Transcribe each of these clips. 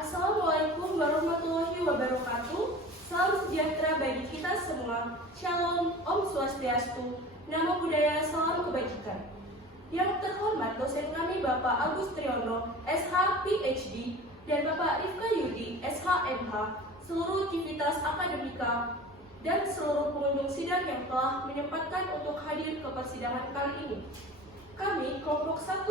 Assalamualaikum warahmatullahi wabarakatuh. Salam sejahtera bagi kita semua. Shalom, Om Swastiastu, Namo Buddhaya, salam kebajikan. Yang terhormat dosen kami Bapak Agus Triyono, SH PhD, dan Bapak Rifka Yudi, SH MH, seluruh aktivitas akademika, dan seluruh pengunjung sidang yang telah menyempatkan untuk hadir ke persidangan kali ini. Kami, kelompok 1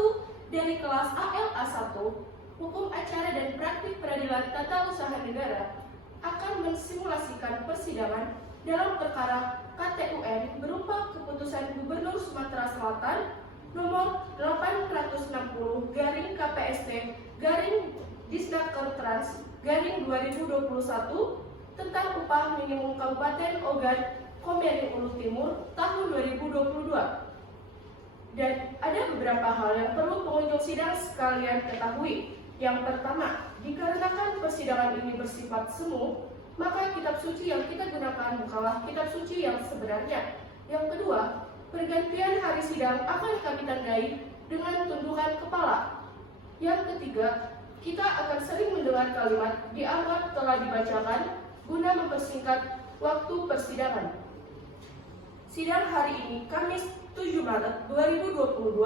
dari kelas ALA 1, Hukum Acara dan Praktik Peradilan Tata Usaha Negara, akan mensimulasikan persidangan dalam perkara KTUN berupa keputusan Gubernur Sumatera Selatan nomor 886/KPST/Disnaker Trans/2021 tentang upah minimum Kabupaten Ogan Komering Ulu Timur tahun 2022. Dan ada beberapa hal yang perlu pengunjung sidang sekalian ketahui. Yang pertama, dikarenakan persidangan ini bersifat semu, maka kitab suci yang kita gunakan bukanlah kitab suci yang sebenarnya. Yang kedua, pergantian hari sidang akan kami tandai dengan tundukan kepala. Yang ketiga, kita akan sering mendengar kalimat dianggap telah dibacakan guna mempersingkat waktu persidangan. Sidang hari ini, Kamis 7 Maret 2022,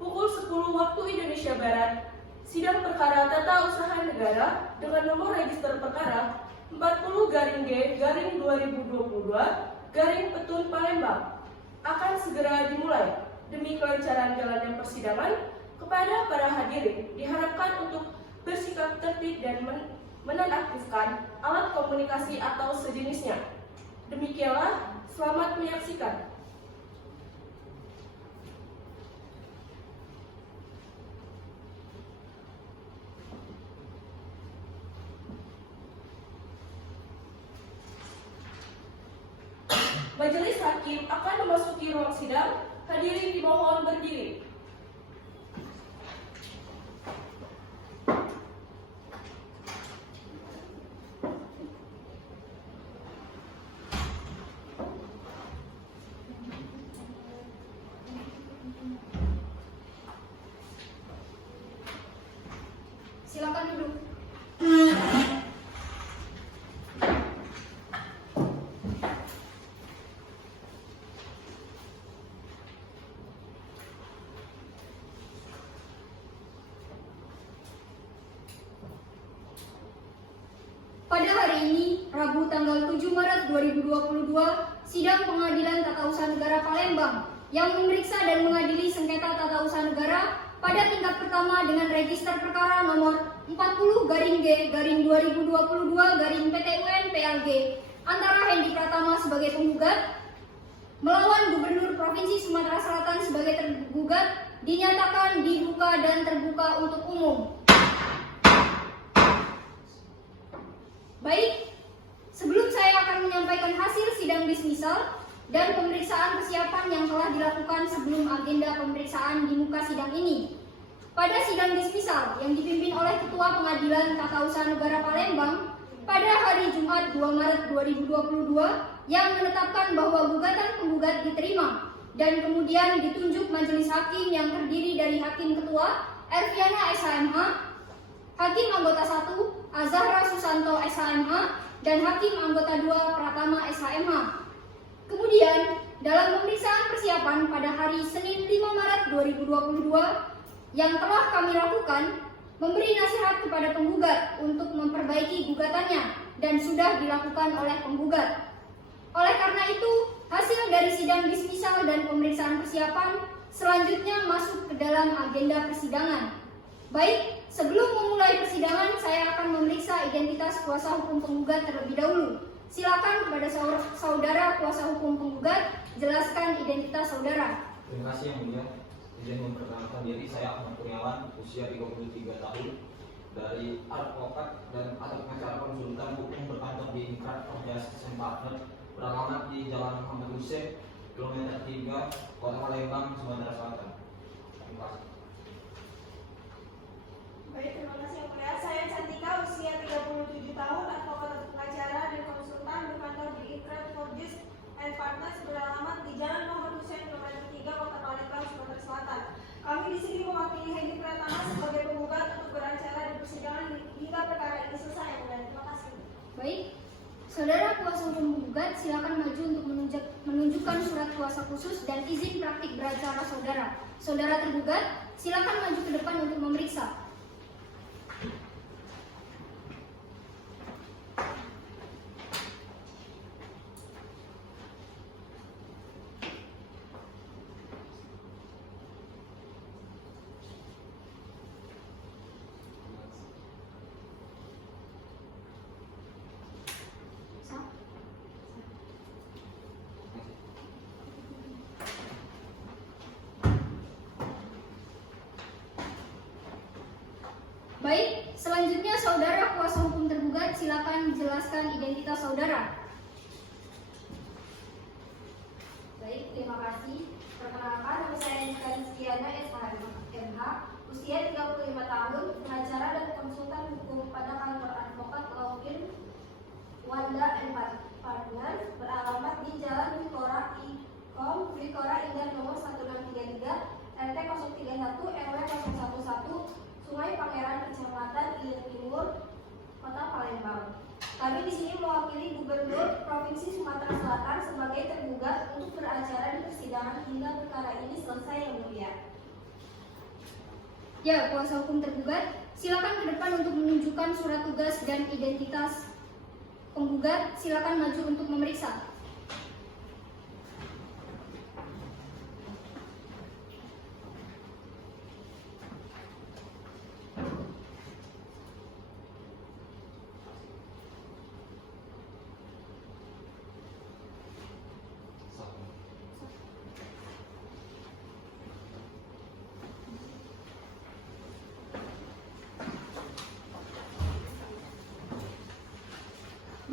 pukul 10 waktu Indonesia Barat, sidang perkara tata usaha negara dengan nomor register perkara 40-2022-Petun Palembang akan segera dimulai. Demi kelancaran jalannya persidangan, kepada para hadirin diharapkan untuk bersikap tertib dan menonaktifkan alat komunikasi atau sejenisnya. Demikianlah, selamat menyaksikan. Majelis Hakim akan memasuki ruang sidang. Hadirin dimohon berdiri. Silakan duduk. Pada hari ini, Rabu tanggal 7 Maret 2022, sidang Pengadilan Tata Usaha Negara Palembang yang memeriksa dan mengadili sengketa tata usaha negara pada tingkat pertama dengan register perkara nomor 40-G/2022-PTUN-PLG antara Hendy Pratama sebagai penggugat melawan Gubernur Provinsi Sumatera Selatan sebagai tergugat dinyatakan dibuka dan terbuka untuk umum. Baik, sebelum saya akan menyampaikan hasil sidang dismisal dan pemeriksaan persiapan yang telah dilakukan sebelum agenda pemeriksaan di muka sidang ini. Pada sidang dismisal yang dipimpin oleh Ketua Pengadilan Tata Usaha Negara Palembang pada hari Jumat 2 Maret 2022 yang menetapkan bahwa gugatan penggugat diterima dan kemudian ditunjuk majelis hakim yang terdiri dari Hakim Ketua Erviana SHMH, Hakim Anggota 1 Azahra Susanto SHMH, dan Hakim Anggota 2 Pratama SHMH. Kemudian, dalam pemeriksaan persiapan pada hari Senin 5 Maret 2022 yang telah kami lakukan, memberi nasihat kepada penggugat untuk memperbaiki gugatannya dan sudah dilakukan oleh penggugat. Oleh karena itu, hasil dari sidang dismisal dan pemeriksaan persiapan selanjutnya masuk ke dalam agenda persidangan. Baik, sebelum memulai persidangan, saya akan memeriksa identitas kuasa hukum penggugat terlebih dahulu. Silakan kepada saudara kuasa hukum penggugat, jelaskan identitas saudara. Terima kasih Yang Mulia. Izin memperkenalkan diri, saya Ahmad Kurniawan, usia 33 tahun, dari advokat dan atau pengacara konsultan hukum berkantor di Inkrat Justice Partner, beralamat di Jalan Muhammad Hussein, kilometer 3, Kota Palembang, Sumatera Selatan. Terima kasih. Baik, terima kasih Yang Mulia. Saya Cantika, usia 37 tahun, advokat atau pengacara dan konsultan berkantor di Inkrat Justice Partners, beralamat di Jalan Muhammad Hussein, kilometer 3, Kota Palembang, Sumatera Selatan. Kami di sini mewakili Hendy Pratama sebagai penggugat untuk beracara di persidangan hingga perkara Saudara kuasa hukum penggugat silakan maju untuk menunjukkan surat kuasa khusus dan izin praktik beracara saudara. Saudara tergugat silakan maju ke depan untuk memeriksa. Baik, selanjutnya saudara kuasa hukum tergugat silakan jelaskan identitas saudara. Baik, terima kasih. Perkenalkan, nama saya Nika Rizkiana SHMH, usia 35 tahun, pengacara dan konsultan hukum pada kantor advokat law firm Wanda & Partners, beralamat di Jalan Wikora Indah nomor 1633, RT 031 RW 011, Sungai Pangeran, Kecamatan Ilir Timur, Kota Palembang. Kami di sini mewakili Gubernur Provinsi Sumatera Selatan sebagai tergugat untuk beracara di persidangan hingga perkara ini selesai, yang mulia. Ya, kuasa hukum tergugat silakan ke depan untuk menunjukkan surat tugas dan identitas penggugat. Silakan maju untuk memeriksa.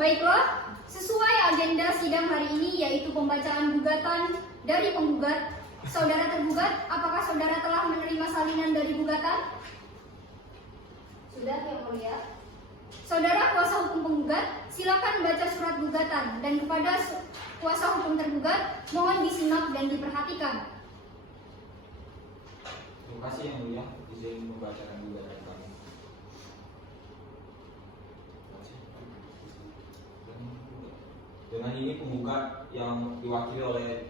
Baiklah, sesuai agenda sidang hari ini yaitu pembacaan gugatan dari penggugat. Saudara tergugat, apakah saudara telah menerima salinan dari gugatan? Sudah, yang mulia. Saudara kuasa hukum penggugat, silakan baca surat gugatan dan kepada kuasa hukum tergugat mohon disimak dan diperhatikan. Terima kasih yang mulia, izin membacakan gugatan kami. Dengan ini penggugat yang diwakili oleh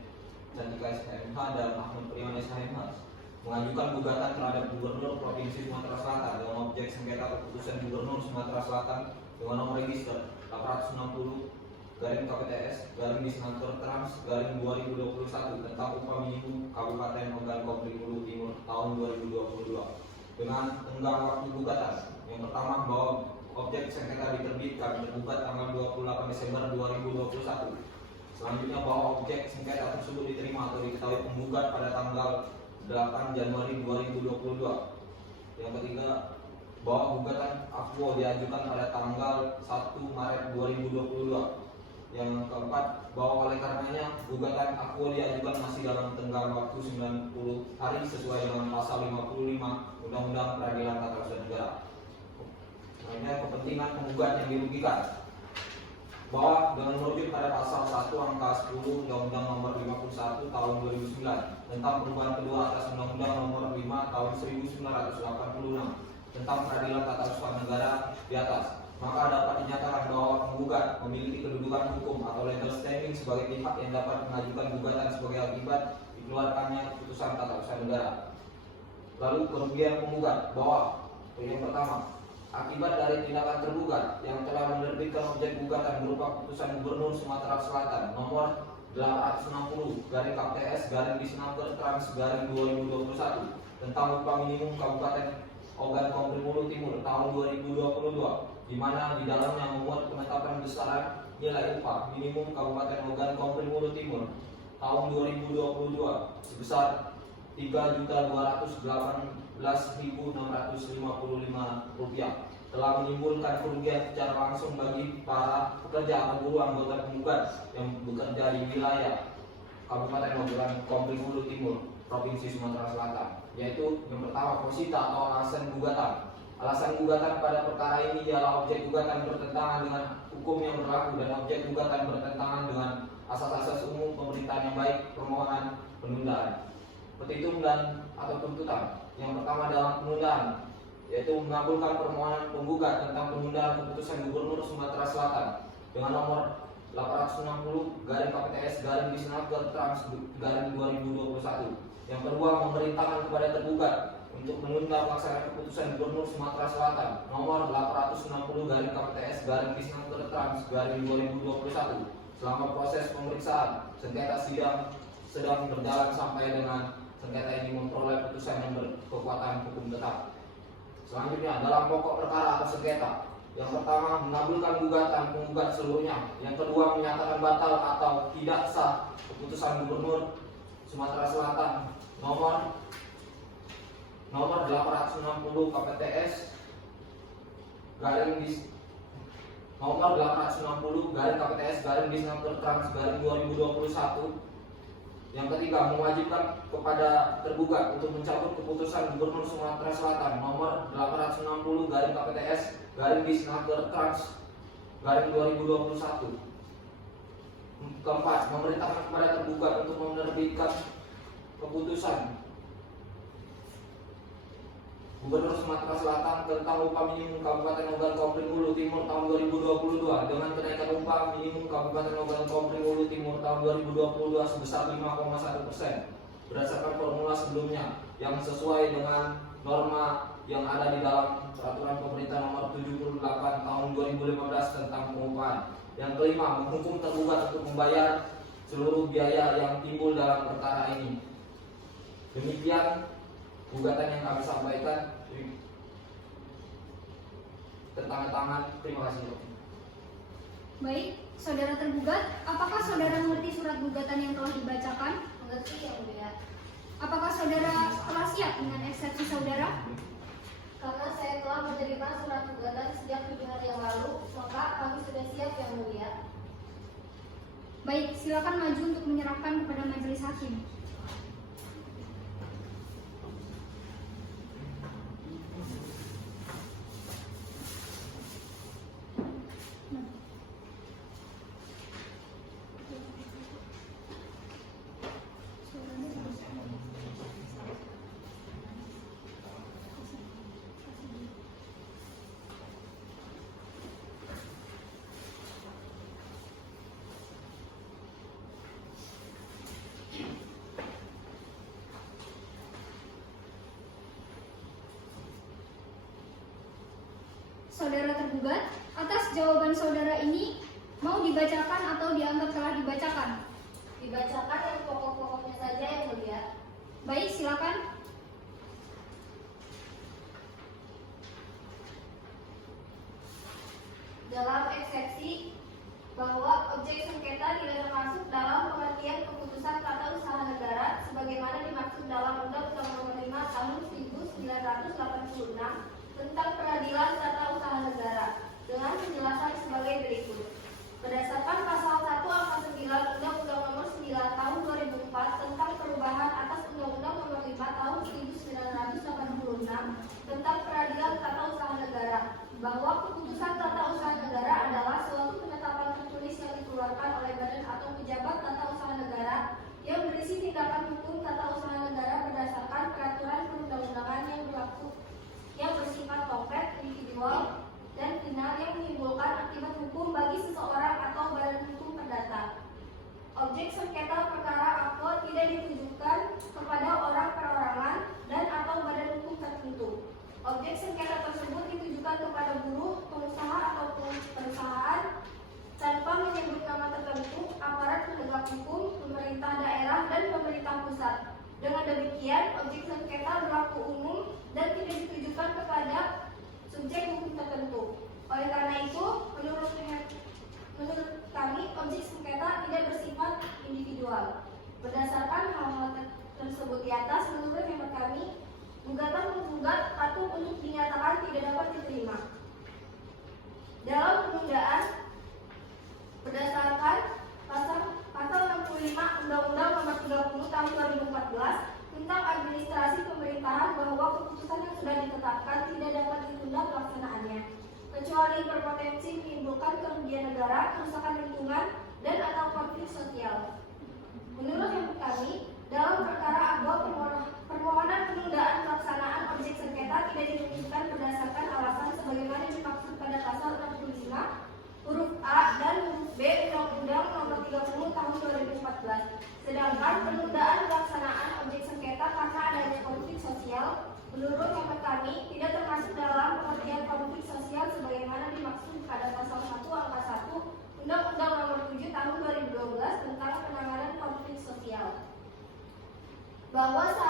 Cantika SHMH dan Ahmad Priawan SHMH mengajukan gugatan terhadap Gubernur Provinsi Sumatera Selatan dengan objek sengketa keputusan Gubernur Sumatera Selatan dengan nomor register 860 KPTS Disnaker Trans 2021 tentang upah minimum Kabupaten Ogan Komering Ulu Timur tahun 2022 dengan tenggang waktu gugatan. Yang pertama, bahwa objek sengketa diterbitkan tergugat tanggal 28 Desember 2021. Selanjutnya, bahwa objek sengketa tersebut diterima atau diketahui penggugat pada tanggal 8 Januari 2022. Yang ketiga, bahwa gugatan akwo diajukan pada tanggal 1 Maret 2022. Yang keempat, bahwa oleh karenanya gugatan akwo diajukan masih dalam tenggang waktu 90 hari sesuai dengan pasal 55 Undang-Undang Peradilan Tata Usaha Negara. Hanya kepentingan penggugat yang dirugikan, bahwa dengan merujuk pada pasal 1 angka 10 Undang-Undang nomor 51 tahun 2009 tentang perubahan kedua atas Undang-Undang nomor 5 tahun 1986 tentang peradilan tata usaha negara di atas, maka dapat dinyatakan bahwa penggugat memiliki kedudukan hukum atau legal standing sebagai pihak yang dapat mengajukan gugatan sebagai akibat dikeluarkannya keputusan tata usaha negara. Lalu kerugian penggugat, bahwa yang pertama, akibat dari tindakan tergugat yang telah menerbitkan objek gugatan berupa keputusan Gubernur Sumatera Selatan nomor 860 KPTS Disnaker Trans 2021 tentang upah minimum Kabupaten Ogan Komering Ulu Timur tahun 2022, di mana di dalamnya memuat penetapan besaran nilai upah minimum Kabupaten Ogan Komering Ulu Timur tahun 2022 sebesar Rp3.818.655 telah menimbulkan kerugian secara langsung bagi para pekerja atau buruh anggota penggugat yang bekerja di wilayah Kabupaten Ogan Komering Ulu Timur, Provinsi Sumatera Selatan, yaitu yang pertama, posita atau alasan gugatan. Alasan gugatan pada perkara ini ialah objek gugatan bertentangan dengan hukum yang berlaku dan objek gugatan bertentangan dengan asas-asas umum pemerintahan yang baik, permohonan penundaan, petitum dan atau tuntutan. Yang pertama dalam penundaan, yaitu mengabulkan permohonan penggugat tentang penundaan keputusan Gubernur Sumatera Selatan dengan nomor 860 garing KPTS garing Disnaker Trans garing 2021. Yang kedua, memerintahkan kepada tergugat untuk menunda pelaksanaan keputusan Gubernur Sumatera Selatan nomor 860 garing KPTS garing Disnaker Trans garing 2021 selama proses pemeriksaan sengketa sidang sedang berjalan sampai dengan sengketa ini memperoleh putusan yang berkekuatan hukum tetap. Selanjutnya, dalam pokok perkara atau sengketa, yang pertama mengabulkan gugatan penggugat seluruhnya. Yang kedua, menyatakan batal atau tidak sah keputusan Gubernur Sumatera Selatan nomor 860 KPTS garing nomor 860 garing KPTS garing Disnaker Trans garing 2021. Yang ketiga, mewajibkan kepada tergugat untuk mencabut keputusan Gubernur Sumatera Selatan nomor 860 garing KPTS garing Disnaker Trans garing 2021. Keempat, memerintahkan kepada tergugat untuk menerbitkan keputusan Gubernur Sumatera Selatan tentang upah minimum Kabupaten Ogan Komering Ulu Timur tahun 2022 dengan kenaikan upah minimum Kabupaten Ogan Komering Ulu Timur tahun 2022 sebesar 5,1% berdasarkan formula sebelumnya yang sesuai dengan norma yang ada di dalam Peraturan Pemerintah Nomor 78 tahun 2015 tentang pengupahan. Yang kelima, menghukum tergugat untuk membayar seluruh biaya yang timbul dalam perkara ini. Demikian gugatan yang kami sampaikan. Tertangan. Terima kasih. Baik, saudara tergugat, apakah saudara mengerti surat gugatan yang telah dibacakan? Mengerti yang mulia. Apakah saudara telah siap dengan eksepsi saudara? Karena saya telah menerima surat gugatan sejak 7 hari yang lalu, maka kami sudah siap yang mulia. Baik, silakan maju untuk menyerahkan kepada majelis hakim. Saudara tergugat, atas jawaban saudara ini mau dibacakan atau dianggap telah dibacakan? Dibacakan yang pokok-pokoknya saja yang mulia. Baik, silakan. Dalam eksepsi bahwa objek sengketa tidak termasuk dalam pengertian keputusan tata usaha negara sebagaimana dimaksud dalam Undang-Undang Nomor 5 Tahun 1986 tentang Peradilan Tata Usaha Negara dengan penjelasan sebagai berikut. Berdasarkan pasal 1 angka 9 Undang-Undang Nomor 9 Tahun 2004 tentang perubahan atas Undang-Undang Nomor 5 Tahun 1986 tentang Peradilan Tata Usaha Negara, bahwa keputusan tata usaha negara adalah suatu penetapan tertulis yang dikeluarkan oleh badan atau pejabat tata usaha negara yang berisi tindakan hukum tata usaha negara berdasarkan peraturan perundang-undangan yang berlaku yang bersifat konkret, individual, dan final yang menimbulkan akibat hukum bagi seseorang atau badan hukum perdata. Objek sengketa perkara akte tidak ditujukan kepada orang perorangan dan atau badan hukum tertentu. Objek sengketa tersebut ditujukan kepada buruh, pengusaha atau perusahaan tanpa menyebut nama tertentu, aparat penegak hukum, pemerintah daerah, dan pemerintah pusat. Dengan demikian, objek sengketa berlaku umum dan tidak ditujukan kepada subjek hukum tertentu. Oleh karena itu, menurut kami, objek sengketa tidak bersifat individual. Berdasarkan hal-hal tersebut di atas, menurut hemat kami, gugatan menggugat patut untuk dinyatakan tidak dapat diterima. Dalam penundaan, berdasarkan pasal 65 Undang-Undang Nomor 30 Tahun 2014 tentang administrasi pemerintahan, bahwa keputusan yang sudah ditetapkan tidak dapat ditunda pelaksanaannya, kecuali berpotensi menimbulkan kerugian negara, kerusakan lingkungan, dan atau konflik sosial. Menurut hemat kami, dalam perkara aduan permohonan penundaan pelaksanaan objek sengketa tidak ditunjukkan berdasarkan alasan sebagaimana dimaksud pada pasal 65 huruf A dan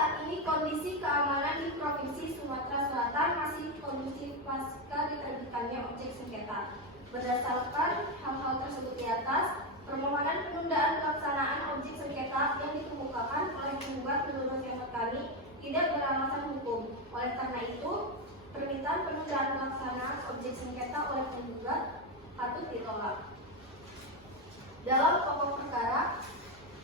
saat ini kondisi keamanan di Provinsi Sumatera Selatan masih kondusif pasca diterbitkannya objek sengketa. Berdasarkan hal-hal tersebut di atas, permohonan penundaan pelaksanaan objek sengketa yang dikemukakan oleh penggugat menurut hemat kami tidak beralasan hukum. Oleh karena itu, permintaan penundaan pelaksanaan objek sengketa oleh penggugat patut ditolak. Dalam pokok perkara,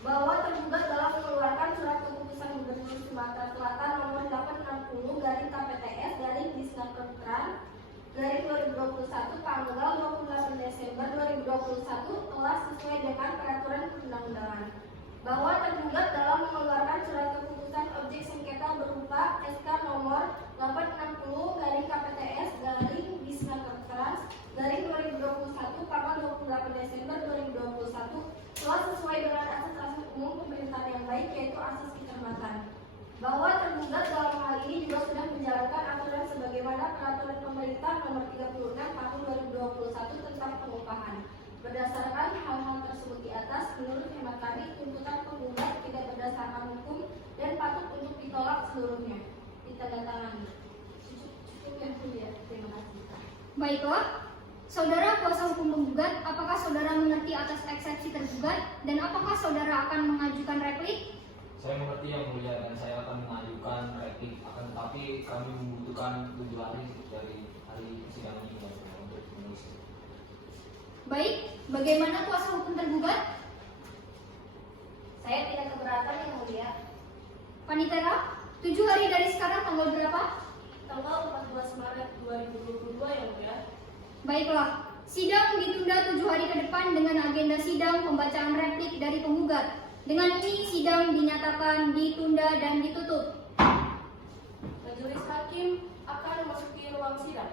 bahwa tergugat dalam mengeluarkan surat keputusan Gubernur Sumatera Selatan nomor 860 garing KPTS garing Disnaker Trans garing 2021 tanggal 28 Desember 2021 telah sesuai dengan peraturan perundang-undangan. Bahwa tergugat dalam mengeluarkan surat keputusan objek sengketa berupa SK nomor 860 garing KPTS garing Disnaker Trans garing 2021 tanggal 28 Desember 2021 telah sesuai dengan asas-asas umum pemerintahan yang baik, yaitu asas kecermatan. Bahwa tergugat dalam hal ini juga sudah menjalankan aturan sebagaimana peraturan pemerintah nomor 36 tahun 2021 tentang pengupahan. Berdasarkan hal-hal tersebut di atas, menurut hemat kami tuntutan penggugat tidak berdasarkan hukum dan patut untuk ditolak seluruhnya. Ditandatangani. Cukup yang mulia. Terima kasih. Baiklah, saudara kuasa hukum penggugat, apakah saudara mengerti atas eksepsi tergugat dan apakah saudara akan mengajukan replik? Saya mengerti yang mulia dan saya akan mengajukan replik, akan tetapi kami membutuhkan 7 hari dari hari sidang ini untuk menulis. Baik, bagaimana kuasa hukum tergugat? Saya tidak keberatan yang mulia. Panitera, 7 hari dari sekarang tanggal berapa? Tanggal 14 Maret 2022 yang mulia. Baiklah, sidang ditunda 7 hari ke depan dengan agenda sidang pembacaan replik dari penggugat. Dengan ini sidang dinyatakan ditunda dan ditutup. Majelis Hakim akan memasuki ruang sidang.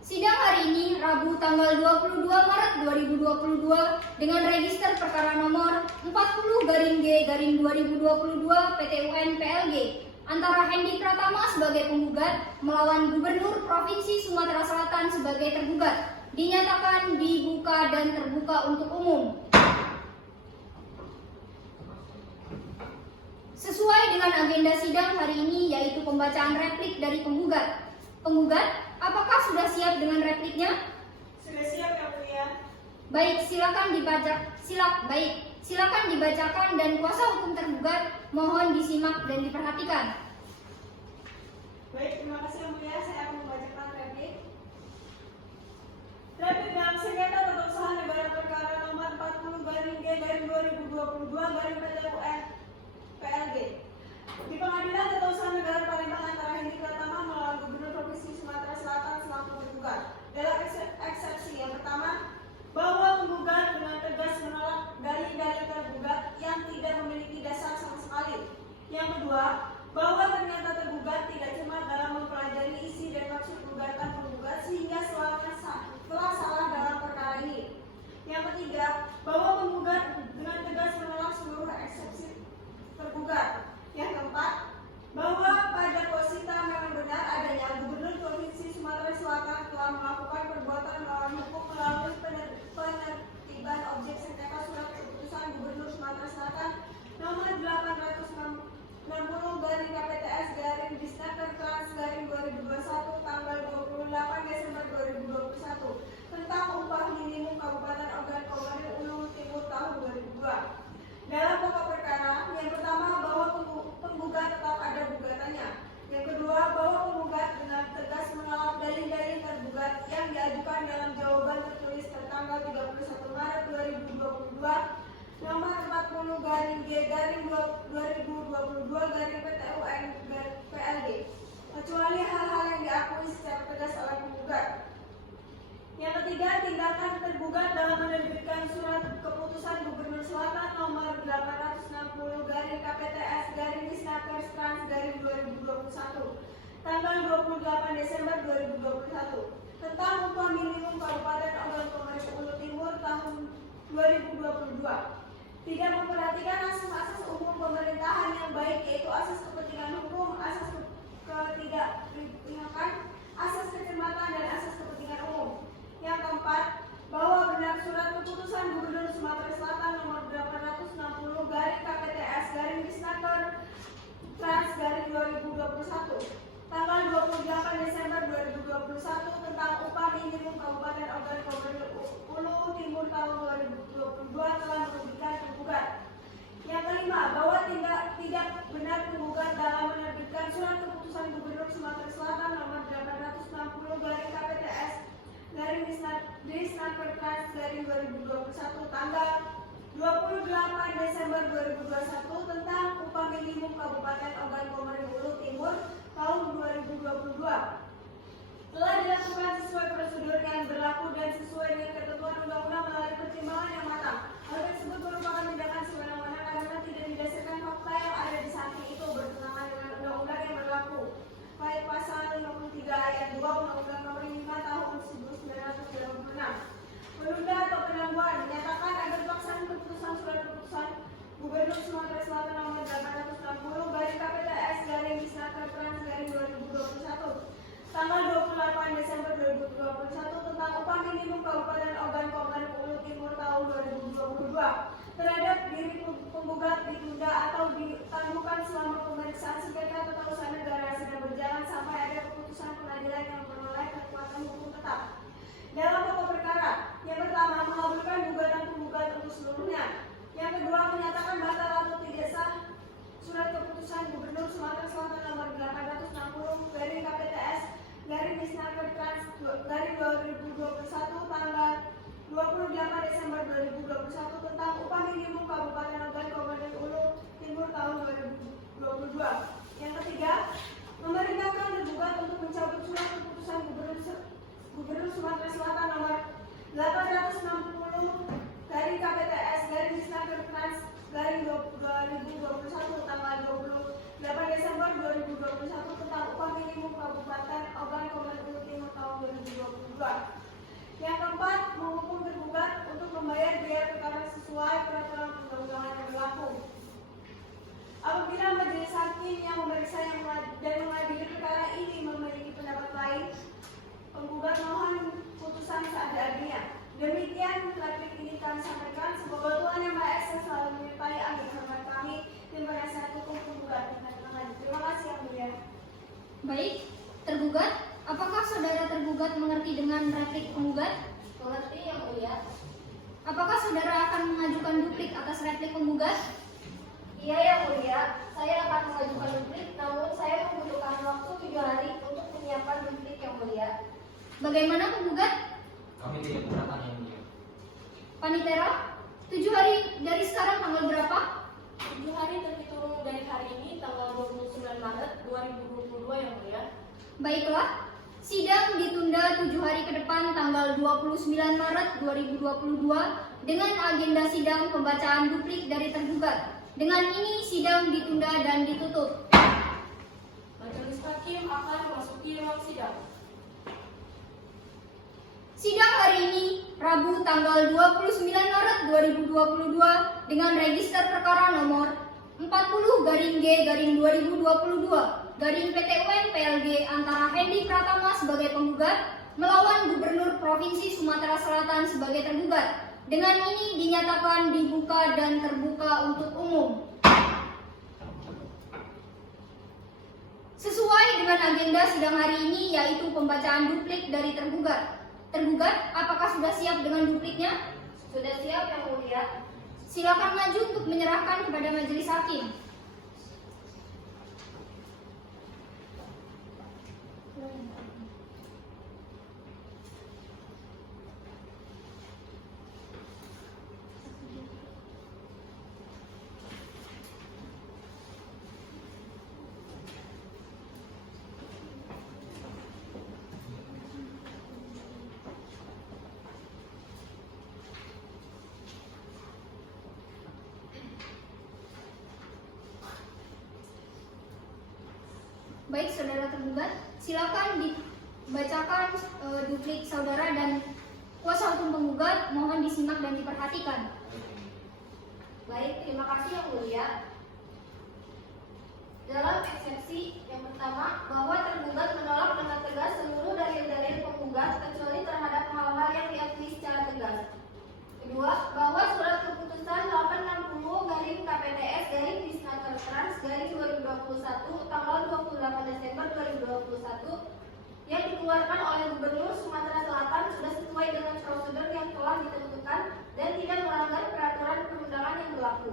Sidang hari ini Rabu tanggal 22 Maret 2022 dengan register perkara nomor 40-G-2022 PT-UN PLG antara Hendy Pratama sebagai penggugat melawan Gubernur Provinsi Sumatera Selatan sebagai tergugat dinyatakan dibuka dan terbuka untuk umum. Sesuai dengan agenda sidang hari ini yaitu pembacaan replik dari penggugat. Penggugat, apakah sudah siap dengan repliknya? Sudah siap yang mulia. Baik, silakan dibacakan dan kuasa hukum tergugat mohon disimak dan diperhatikan. Baik, terima kasih yang mulia. Saya akan membacakan replik. Replik dalam sengketa tata usaha negara perkara nomor 40-G-2022 PLG. Di pengadilan tata usaha negara Palembang antara Hendy Pratama melawan Gubernur Provinsi Sumatera Selatan selaku tergugat. Dalam eksepsi yang pertama, bahwa penggugat dengan tegas menolak dalil-dalil tergugat yang tidak memiliki dasar sama sekali. Yang kedua, bahwa ternyata tergugat tidak cermat dalam mempelajari isi dan maksud gugatan penggugat sehingga telah salah dalam perkara ini. Yang ketiga, bahwa penggugat dengan tegas menolak seluruh eksepsi tergugat. Yang keempat, bahwa pada posita memang benar adanya Gubernur Provinsi Sumatera Selatan telah melakukan perbuatan melawan hukum melalui penertiban objek sengketa surat keputusan Gubernur Sumatera Selatan nomor 860 garing KPTS garing Disnaker Trans garing 2021 tanggal 28 Desember 2021 tentang upah minimum Kabupaten Ogan Komering Ulu Timur tahun 2002. Dalam pokok perkara, yang pertama bahwa penggugat tetap ada gugatannya. Yang kedua, bahwa penggugat dengan tegas menolak dalil-dalil tergugat yang diajukan dalam jawaban tertulis tertanggal 31 Maret 2022 nomor 40-G-2022 PT-UN PLG, kecuali hal-hal yang diakui secara tegas oleh penggugat. Yang ketiga, tindakan tergugat dalam menerbitkan surat keputusan Gubernur Selatan nomor 860 garing KPTS garing Disnaker Trans garing 2021 tanggal 28 Desember 2021 tentang upah minimum Kabupaten Ogan Komering Ulu Timur tahun 2022. Tidak memperhatikan asas-asas umum pemerintahan yang baik, yaitu asas kepentingan hukum, asas ketidakberpihakan, asas kecermatan, dan asas kepentingan umum. Yang keempat, bahwa benar surat keputusan Gubernur Sumatera Selatan nomor 860 garing KPTS garing Disnaker 2021 tentang upah minimum Kabupaten Ogan Komering Ulu Timur tahun 2022 telah merugikan penggugat. Yang kelima, bahwa tidak benar penggugat dalam menerbitkan surat keputusan Gubernur Sumatera Selatan nomor 860 garing KPTS garing Disnakertrans garing 2021 tanggal 28 Desember 2021 tentang upah minimum Kabupaten Ogan Komering Ulu Timur tahun 2022 telah dilakukan sesuai prosedur yang berlaku dan sesuai dengan ketentuan undang-undang melalui pertimbangan yang matang. Hal tersebut merupakan tindakan semena-mena karena tidak didasarkan fakta yang ada di samping itu bertentangan dengan undang-undang yang berlaku. Baik pasal 53 ayat 2 Undang-Undang Nomor 5 Tahun 1986. Menunda atau penangguhan dinyatakan agar pelaksanaan keputusan surat keputusan Gubernur Sumatera Selatan nomor 860 garing KPTS garing Disnakertrans garing 2021 tanggal 28 Desember 2021 tentang upah minimum Kabupaten Ogan Komering Ulu Timur tahun 2022 terhadap diri penggugat ditunda atau ditangguhkan selama pemeriksaan sengketa tata usaha negara sedang berjalan sampai ada keputusan pengadilan yang memperoleh kekuatan hukum tetap. Dalam pokok perkara, yang pertama mengabulkan gugatan penggugat untuk seluruhnya. Yang kedua menyatakan batal atau tidak sah surat keputusan Gubernur Sumatera Selatan nomor 860 garing KPTS garing Disnakertrans garing 2021 tanggal 28 Desember 2021 tentang upah minimum Kabupaten Ogan Komering Ulu Timur tahun 2022. Yang ketiga, memerintahkan tergugat untuk mencabut surat keputusan Gubernur Sumatera Selatan nomor 860 garing KPTS garing Disnakertrans garing 2021 tanggal 28 Desember 2021 tentang upah minimum Kabupaten Ogan Komering Ulu Timur tahun 2022. Yang keempat, menghukum tergugat untuk membayar biaya perkara sesuai peraturan perundang-undangan yang berlaku. Apabila majelis hakim yang memeriksa dan mengadili perkara ini memiliki pendapat lain, penggugat mohon putusan seadanya. Demikian replik ini kami sampaikan. Semoga Tuhan Yang Maha Esa selalu menyertai agar hormat kami dan penasihat hukum penggugat. Terima kasih Yang Mulia. Baik, tergugat, apakah saudara tergugat mengerti dengan replik penggugat? Mengerti Yang Mulia. Apakah saudara akan mengajukan duplik atas replik penggugat? Iya Yang Mulia, saya akan mengajukan duplik, namun saya membutuhkan waktu 7 hari untuk menyiapkan duplik Yang Mulia. Bagaimana penggugat? Kami tidak keberatan Yang Mulia. Panitera, 7 hari dari sekarang tanggal berapa? 7 hari terhitung dari hari ini tanggal 29 Maret 2022 Yang Mulia. Baiklah, sidang ditunda 7 hari ke depan tanggal 29 Maret 2022 dengan agenda sidang pembacaan duplik dari tergugat. Dengan ini sidang ditunda dan ditutup. Majelis hakim akan memasuki ruang sidang. Sidang hari ini, Rabu tanggal 29 Maret 2022 dengan register perkara nomor 40-G-2022-PT-UN-PLG antara Hendy Pratama sebagai penggugat melawan Gubernur Provinsi Sumatera Selatan sebagai tergugat. Dengan ini dinyatakan dibuka dan terbuka untuk umum. Sesuai dengan agenda sidang hari ini yaitu pembacaan duplik dari tergugat. Tergugat, apakah sudah siap dengan dupliknya? Sudah siap Yang Mulia. Silakan maju untuk menyerahkan kepada majelis hakim. Baik, saudara tergugat, silakan dibacakan duplik saudara dan kuasa hukum penggugat mohon disimak dan diperhatikan. Baik, terima kasih Yang Mulia. Dalam eksepsi yang pertama, bahwa tergugat menolak dengan tegas seluruh dalil-dalil penggugat kecuali terhadap hal-hal yang diakui secara tegas. Kedua, bahwa surat keputusan 860 garing KPTS garing Disnakertrans garing 2021 tanggal 28 Desember 2021 yang dikeluarkan oleh Gubernur Sumatera Selatan sudah sesuai dengan prosedur yang telah ditentukan dan tidak melanggar peraturan perundangan yang berlaku.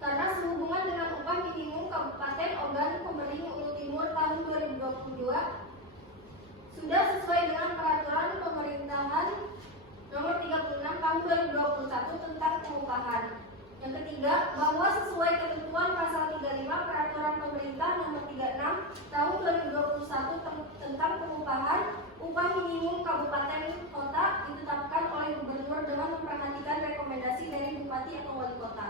Karena sehubungan dengan upah minimum Kabupaten Ogan Komering Ulu Timur tahun 2022 sudah sesuai dengan peraturan pemerintahan nomor 36 tahun 2021 tentang pengupahan. Yang ketiga, bahwa sesuai ketentuan pasal 35 peraturan pemerintah nomor 36 tahun 2021 tentang pengupahan, upah minimum kabupaten kota ditetapkan oleh gubernur dengan memperhatikan rekomendasi dari bupati atau wali kota.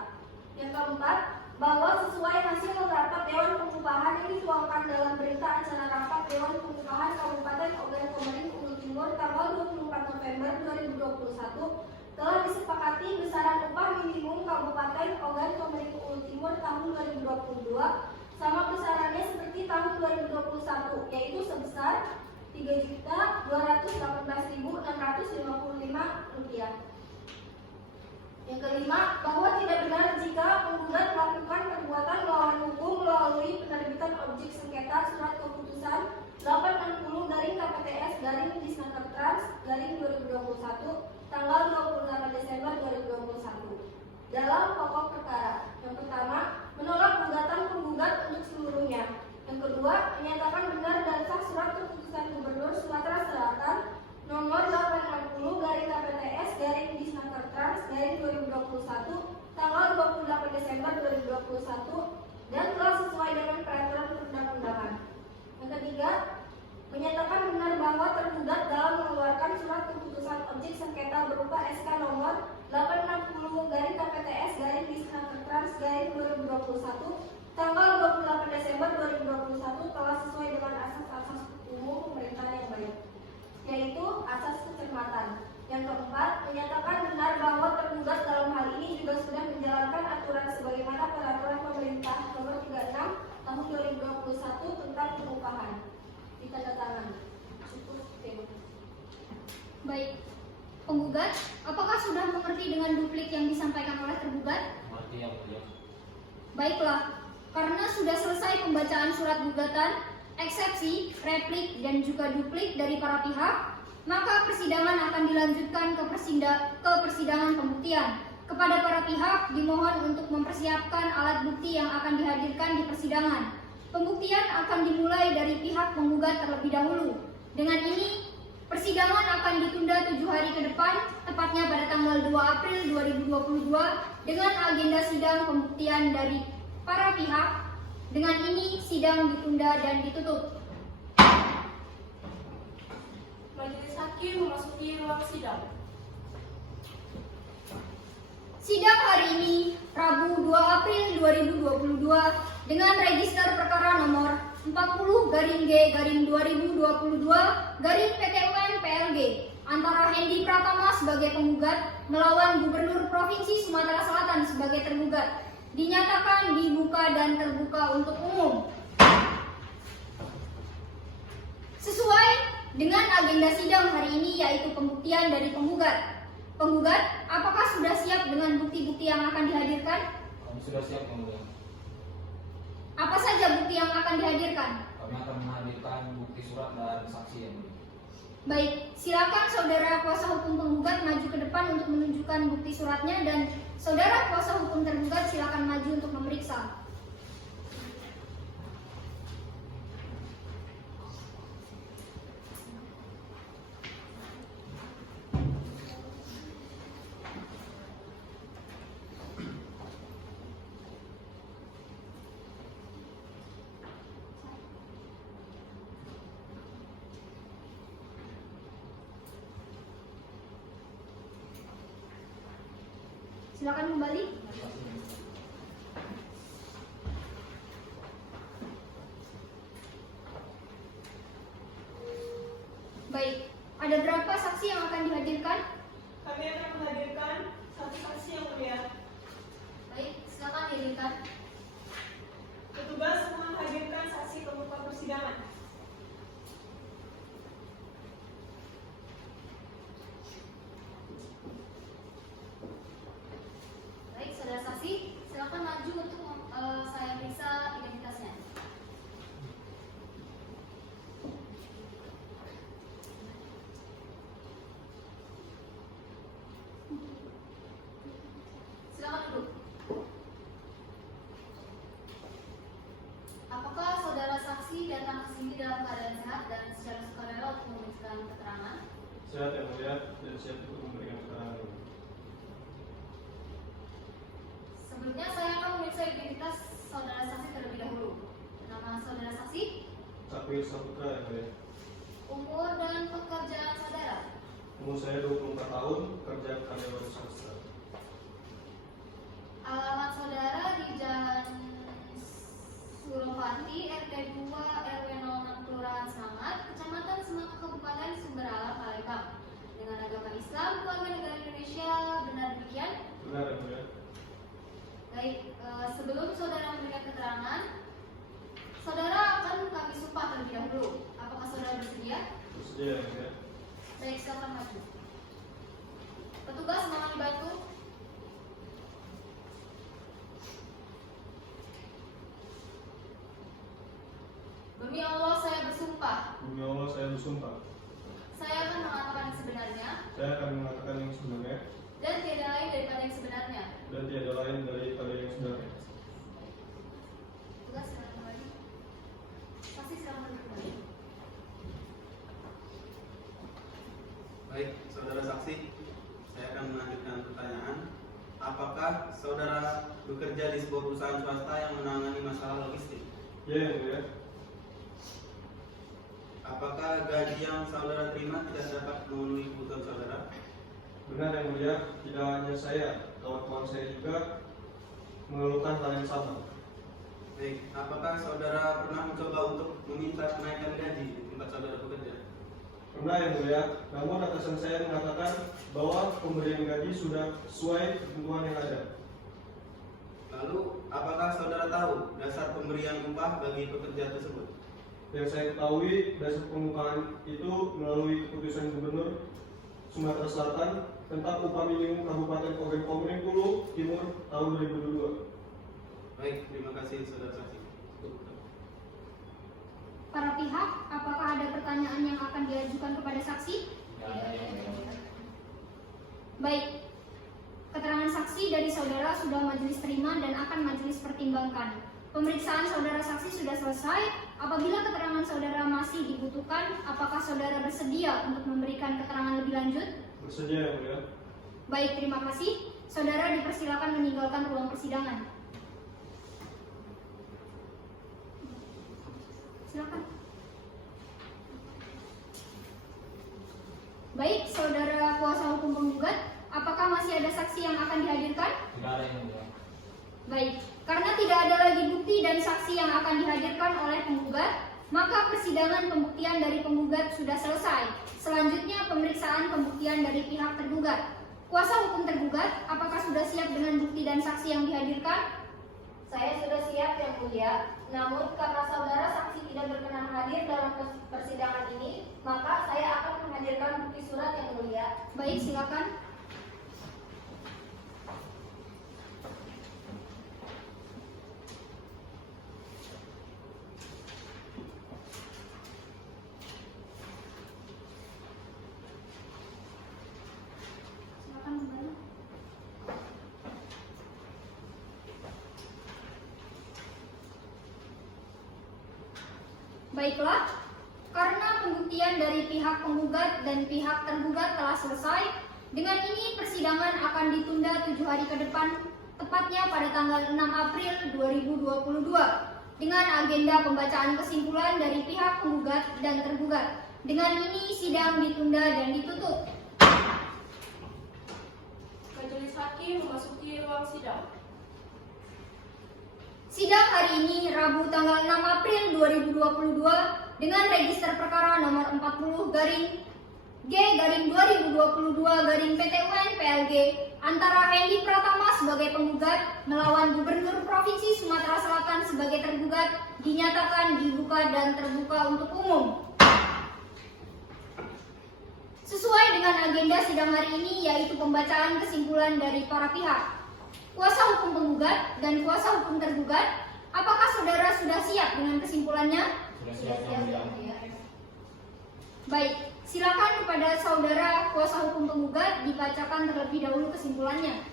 Yang keempat, bahwa sesuai hasil rapat Dewan Pengupahan yang dituangkan dalam berita acara rapat Dewan Pengupahan Kabupaten Ogan Komering Ulu Timur tanggal 24 November 2021 telah disepakati besaran upah minimum Kabupaten Ogan Komering Ulu Timur tahun 2022 sama besarannya seperti tahun 2021, yaitu sebesar Rp3.218.655. Yang kelima, bahwa tidak benar jika penggugat melakukan perbuatan melawan hukum melalui penerbitan objek sengketa surat keputusan 860-KPTS-Disnakertrans-2021 tanggal 28 Desember 2021 dalam pokok perkara. Yang pertama, menolak gugatan penggugat untuk seluruhnya. Yang kedua, menyatakan benar dan sah surat keputusan Gubernur Sumatera Selatan nomor 860-KPTS-Disnakertrans-2021 tanggal 28 Desember 2021 dan telah sesuai dengan peraturan perundang-undangan. Yang ketiga, menyatakan benar bahwa tergugat dalam mengeluarkan surat keputusan objek sengketa berupa SK nomor 860-KPTS-Disnakertrans-2021 tanggal 28 Desember 2021 telah sesuai dengan asas-asas umum pemerintahan yang baik, yaitu asas kecermatan. Yang keempat, menyatakan benar bahwa tergugat dalam hal ini juga sudah menjalankan aturan sebagaimana peraturan pemerintah nomor 36 tahun 2021 tentang pengupahan. Ditandatangani. Cukup. Baik, penggugat, apakah sudah mengerti dengan duplik yang disampaikan oleh tergugat? Mengerti yang mulia. Baiklah, karena sudah selesai pembacaan surat gugatan, eksepsi, replik, dan juga duplik dari para pihak, maka persidangan akan dilanjutkan ke persidangan pembuktian. Kepada para pihak dimohon untuk mempersiapkan alat bukti yang akan dihadirkan di persidangan. Pembuktian akan dimulai dari pihak penggugat terlebih dahulu. Dengan ini, persidangan akan ditunda 7 hari ke depan, tepatnya pada tanggal 2 April 2022, dengan agenda sidang pembuktian dari para pihak. Dengan ini, sidang ditunda dan ditutup. Majelis Hakim memasuki ruang sidang. Sidang hari ini, Rabu 2 April 2022, dengan register perkara nomor 40-G-2022-PTUN-PLG antara Hendy Pratama sebagai penggugat melawan Gubernur Provinsi Sumatera Selatan sebagai tergugat, dinyatakan dibuka dan terbuka untuk umum. Sesuai dengan agenda sidang hari ini, yaitu pembuktian dari penggugat. Penggugat, apakah sudah siap dengan bukti-bukti yang akan dihadirkan? Kami sudah siap yang mulia. Apa saja bukti yang akan dihadirkan? Kami akan menghadirkan bukti surat dan saksi yang mulia. Baik, silakan saudara kuasa hukum penggugat maju ke depan untuk menunjukkan bukti suratnya, dan saudara kuasa hukum tergugat silakan maju untuk memeriksa. Silakan kembali. Baik, ada berapa saksi yang akan dihadirkan? Kami akan menghadirkan satu saksi yang mulia. Baik, silakan hadirkan. Petugas menghadirkan saksi pembuka persidangan. Baik, saudara saksi, silakan maju untuk saya periksa identitasnya. Apakah saudara saksi datang ke sini dalam keadaan sehat dan secara sukarela untuk memberikan keterangan? Sehat yang mulia dan siap untuk memberikan keterangan. Sebelumnya saya akan memeriksa identitas saudara saksi terlebih dahulu. Nama saudara saksi, Sakwil Saputra yang mulia. umur dan pekerjaan saudara. Umur saya 24 tahun, kerja karyawan swasta. Alamat saudara di Jalan Suropati, RT 2, RW 06, Kelurahan Semangat, Kecamatan Semangka, Kabupaten Sumber Alam, Palembang. Dengan agama Islam, warga negara Indonesia, benar demikian? Benar yang mulia. Baik, sebelum saudara memberikan keterangan, saudara akan kami sumpah terlebih dahulu. Apakah saudara bersedia? Bersedia yang mulia. Baik, silakan maju. Petugas mohon dibantu. Demi Allah saya bersumpah, Demi Allah saya bersumpah. saya akan mengatakan yang sebenarnya Saya akan mengatakan yang sebenarnya dan tiada lain daripada yang sebenarnya. dan tiada lain daripada yang sebenarnya. Petugas silakan kembali. Saksi silakan kembali. Baik, saudara saksi, saya akan melanjutkan pertanyaan. Apakah saudara bekerja di sebuah perusahaan swasta yang menangani masalah logistik? Ya yang mulia. Apakah gaji yang saudara terima tidak dapat memenuhi kebutuhan saudara? Benar yang mulia, tidak hanya saya, kawan-kawan saya juga mengeluhkan hal yang sama. Baik, apakah saudara pernah mencoba untuk meminta kenaikan gaji di tempat saudara bekerja? Pernah yang mulia, namun atasan saya mengatakan bahwa pemberian gaji sudah sesuai ketentuan yang ada. Lalu, apakah saudara tahu dasar pemberian upah bagi pekerja tersebut? Yang saya ketahui, dasar pengupahan itu melalui keputusan Gubernur Sumatera Selatan tentang upah minimum Kabupaten Ogan Komering Ulu Timur tahun 2022. Baik, terima kasih saudara saksi. Para pihak, apakah ada pertanyaan yang akan diajukan kepada saksi? Baik, keterangan saksi dari saudara sudah majelis terima dan akan majelis pertimbangkan. Pemeriksaan saudara saksi sudah selesai. Apabila keterangan saudara masih dibutuhkan, apakah saudara bersedia untuk memberikan keterangan lebih lanjut? Bersedia yang mulia. Baik, terima kasih. Saudara dipersilakan meninggalkan ruang persidangan. Silakan. Baik, saudara kuasa hukum penggugat, apakah masih ada saksi yang akan dihadirkan? Tidak ada yang mulia. Baik, karena tidak ada lagi bukti dan saksi yang akan dihadirkan oleh penggugat, maka persidangan pembuktian dari penggugat sudah selesai. Selanjutnya pemeriksaan pembuktian dari pihak tergugat. Kuasa hukum tergugat, apakah sudah siap dengan bukti dan saksi yang dihadirkan? Saya sudah siap yang mulia, namun karena saudara saksi tidak berkenan hadir dalam persidangan ini, maka saya akan menghadirkan bukti surat yang mulia. Baik, silakan. Silakan kembali. Baiklah, karena pembuktian dari pihak penggugat dan pihak tergugat telah selesai, dengan ini persidangan akan ditunda 7 hari ke depan, tepatnya pada tanggal 6 April 2022, dengan agenda pembacaan kesimpulan dari pihak penggugat dan tergugat. Dengan ini sidang ditunda dan ditutup. Majelis hakim memasuki ruang sidang. Sidang hari ini Rabu tanggal 6 April 2022 dengan register perkara nomor 40-G-2022-PT UN PLG antara Hendy Pratama sebagai penggugat melawan Gubernur Provinsi Sumatera Selatan sebagai tergugat dinyatakan dibuka dan terbuka untuk umum. Sesuai dengan agenda sidang hari ini yaitu pembacaan kesimpulan dari para pihak. Kuasa hukum penggugat dan kuasa hukum tergugat, apakah saudara sudah siap dengan kesimpulannya? Sudah siap yang mulia. Baik, silakan kepada saudara kuasa hukum penggugat dibacakan terlebih dahulu kesimpulannya.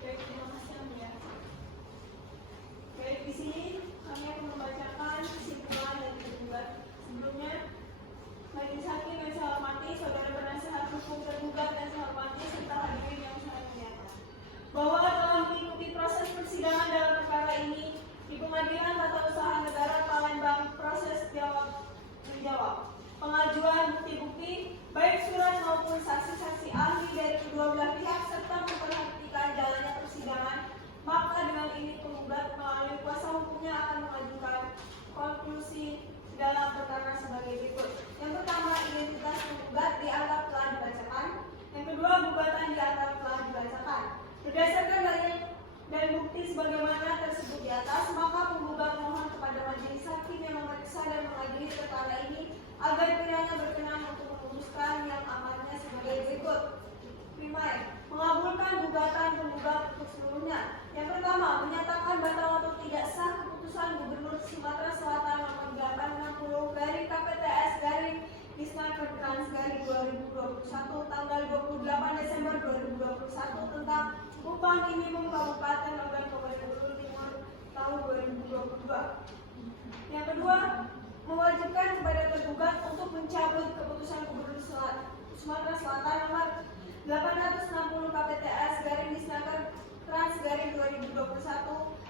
Baik, terima kasih yang mulia. Baik, di sini kami akan membacakan di atas, maka penggugat mohon kepada majelis hakim yang memeriksa dan mengadili perkara ini agar kiranya berkenan untuk memutuskan yang amannya sebagai berikut. Primai, mengabulkan gugatan penggugat untuk seluruhnya. Yang pertama, menyatakan batal atau tidak sah keputusan Gubernur Sumatera Selatan nomor 860 garing KPTS garing Disnaker Trans garing 2021 tanggal 28 Desember 2021 tentang upah minimum kabupaten organ pemerintah Timur tahun 2022. Yang kedua, mewajibkan kepada tergugat untuk mencabut keputusan Gubernur Sumatera Selatan nomor 860 KPTS garing Disnaker Trans garing 2021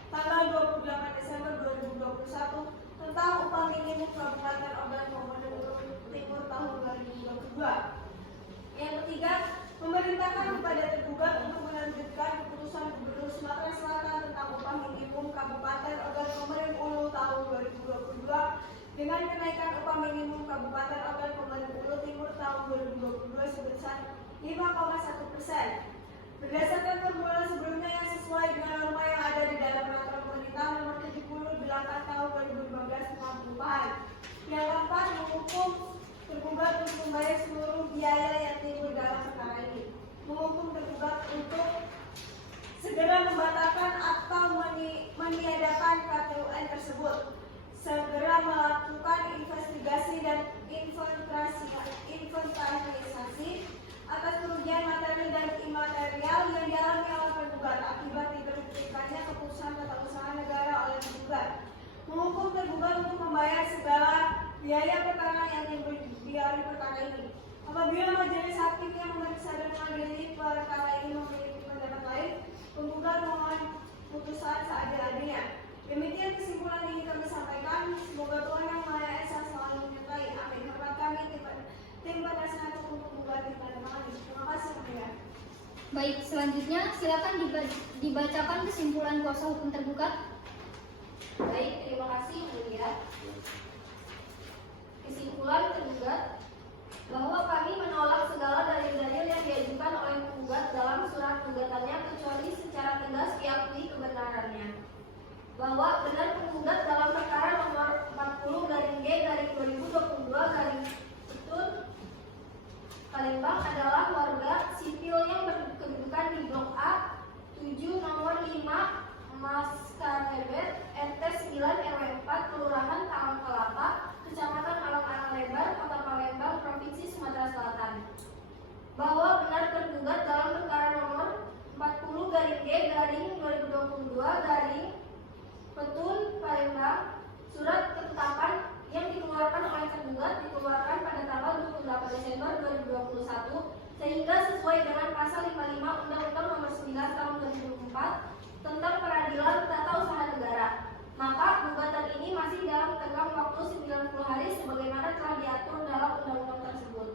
tanggal 28 Desember 2021 tentang upah minimum kabupaten organ pemerintah Timur tahun 2022. Yang ketiga, memerintahkan kepada tergugat untuk menerbitkan keputusan Gubernur Sumatera Selatan tentang upah minimum kabupaten organ pemerintah Ulu tahun 2022 dengan kenaikan upah minimum kabupaten organ pemerintah Ulu Timur tahun 2022 sebesar 5,1%. Berdasarkan formula sebelumnya yang sesuai dengan norma yang ada di dalam peraturan pemerintah nomor 78 tahun 2015 tentang perubahan. Yang keempat, menghukum tergugat untuk membayar seluruh biaya yang timbul dalam perkara ini. Menghukum tergugat untuk segera membatalkan atau meniadakan KTUN tersebut, segera melakukan investigasi dan inventarisasi atas kerugian materi dan imaterial yang dialami oleh tergugat akibat diterbitkannya keputusan tata usaha negara oleh tergugat. Menghukum tergugat untuk membayar segala biaya perkara yang dialami perkara ini. Apabila majelis hakim yang memeriksa dan mengadili perkara ini memiliki pendapat lain, penggugat mohon putusan seadil-adilnya. Demikian kesimpulan yang kami sampaikan. Semoga Tuhan Yang Maha Esa selalu menyertai. Amin. Hormat kami tim penasehat hukum penggugat ditandatangani. Terima kasih. Baik, selanjutnya silakan dibacakan kesimpulan kuasa hukum tergugat. Baik, terima kasih Mulia. Kesimpulan tergugat bahwa kami menolak segala dalil-dalil yang diajukan oleh penggugat dalam surat gugatannya kecuali secara tegas diakui kebenarannya. Bahwa benar penggugat dalam perkara nomor 40/G/2022 Betul Palembang adalah warga sipil yang berkedudukan di Blok A 7 nomor 5 Maskarebet RT 9 RW 4 Kelurahan Talang Kelapa Kecamatan Alang-Alang Lebar Kota Palembang Provinsi Sumatera Selatan. Bahwa benar tergugat dalam perkara nomor 40/G/2022 Betul Palembang surat ketetapan yang dikeluarkan oleh tergugat dikeluarkan pada tanggal 28 Desember 2021 sehingga sesuai dengan pasal 55 Undang-Undang Nomor 9 Tahun 2004 tentang Peradilan Tata Usaha Negara. Maka gugatan ini masih dalam tenggang waktu 90 hari sebagaimana telah diatur dalam undang-undang tersebut.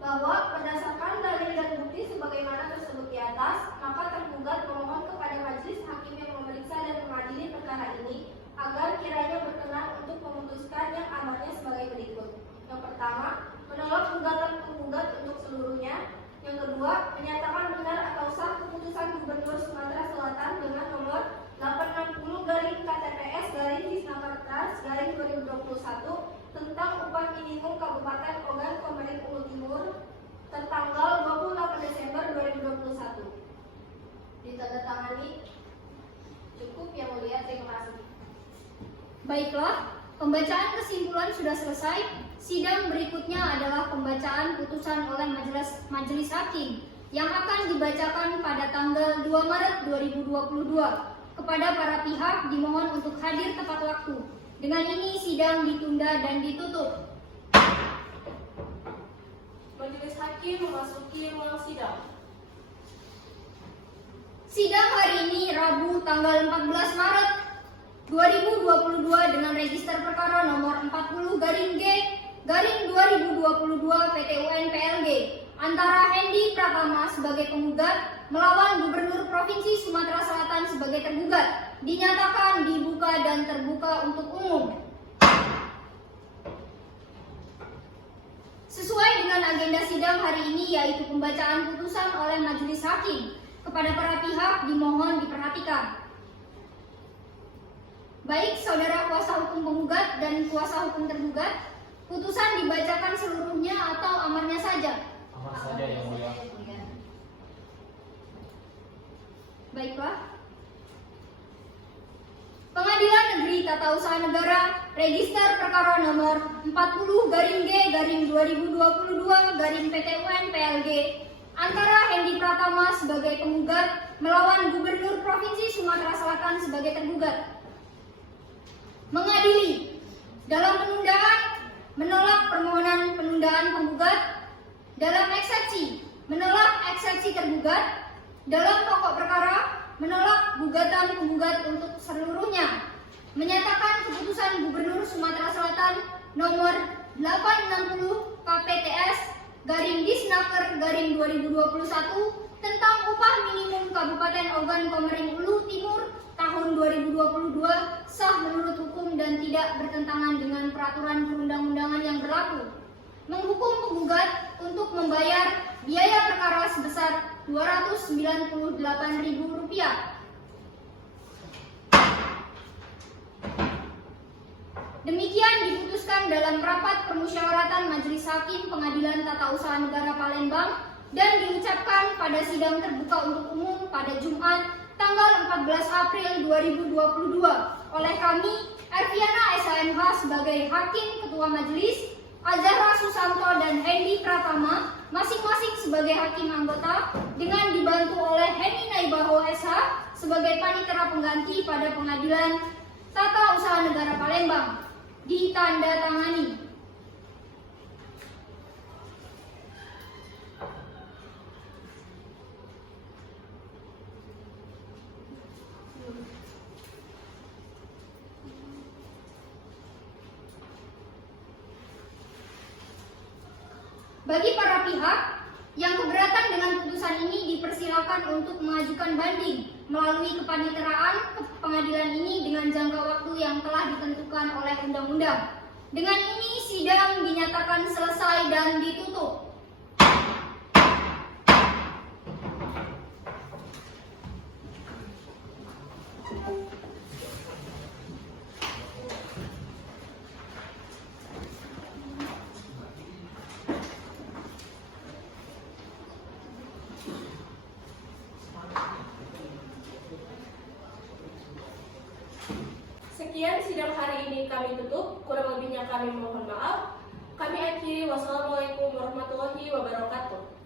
Bahwa berdasarkan dalil dan bukti sebagaimana tersebut di atas, maka tergugat memohon kepada majelis hakim yang memeriksa dan mengadili perkara ini agar kiranya berkenan untuk memutuskan yang amannya sebagai berikut. Yang pertama, menolak gugatan penggugat untuk seluruhnya. Yang kedua, menyatakan benar atau sah keputusan Gubernur Sumatera Selatan dengan nomor 860/KTPS/Disnaker-Trans/2021 tentang upah minimum Kabupaten Ogan Komering Ulu Timur tertanggal 28 Desember 2021. Ditandatangani. Cukup Yang Mulia, terima kasih. Baiklah, pembacaan kesimpulan sudah selesai. Sidang berikutnya adalah pembacaan putusan oleh majelis hakim yang akan dibacakan pada tanggal 2 Maret 2022. Kepada para pihak dimohon untuk hadir tepat waktu. Dengan ini sidang ditunda dan ditutup. Majelis hakim memasuki ruang sidang. Sidang hari ini Rabu tanggal 14 Maret 2022 dengan register perkara nomor 40/G/2022 PT-UN PLG antara Hendy Pratama sebagai penggugat melawan Gubernur Provinsi Sumatera Selatan sebagai tergugat dinyatakan dibuka dan terbuka untuk umum. Sesuai dengan agenda sidang hari ini yaitu pembacaan putusan oleh majelis hakim, kepada para pihak dimohon diperhatikan. baik saudara kuasa hukum penggugat dan kuasa hukum tergugat, putusan dibacakan seluruhnya atau amarnya saja? Amar saja yang mulia. Baiklah. Pengadilan Negeri Tata Usaha Negara Register Perkara Nomor 40-G/2022 PLG antara Hendy Pratama sebagai penggugat melawan Gubernur Provinsi Sumatera Selatan sebagai tergugat. Mengadili dalam penundaan menolak permohonan penundaan penggugat, dalam eksepsi menolak eksepsi tergugat, dalam pokok perkara menolak gugatan penggugat untuk seluruhnya, menyatakan keputusan Gubernur Sumatera Selatan nomor 860 KPTS/Disnaker/2021 tentang upah minimum Kabupaten Ogan Komering Ulu Timur tahun 2022 sah menurut hukum dan tidak bertentangan dengan peraturan perundang-undangan yang berlaku. Menghukum penggugat untuk membayar biaya perkara sebesar Rp298.000. Demikian diputuskan dalam rapat permusyawaratan Majelis Hakim Pengadilan Tata Usaha Negara Palembang dan diucapkan pada sidang terbuka untuk umum pada Jumat tanggal 14 April 2022 oleh kami, Erviana SHMH sebagai Hakim Ketua Majelis, Azahra Susanto dan Hendy Pratama masing-masing sebagai hakim anggota dengan dibantu oleh Henny Naibaho SH sebagai panitera pengganti pada Pengadilan Tata Usaha Negara Palembang. Ditandatangani. Bagi para pihak yang keberatan dengan putusan ini dipersilakan untuk mengajukan banding melalui kepaniteraan ke pengadilan ini dengan jangka waktu yang telah ditentukan oleh undang-undang. Dengan ini sidang dinyatakan selesai dan ditutup. Sekian sidang hari ini kami tutup, kurang lebihnya kami mohon maaf. Kami akhiri, wassalamualaikum warahmatullahi wabarakatuh.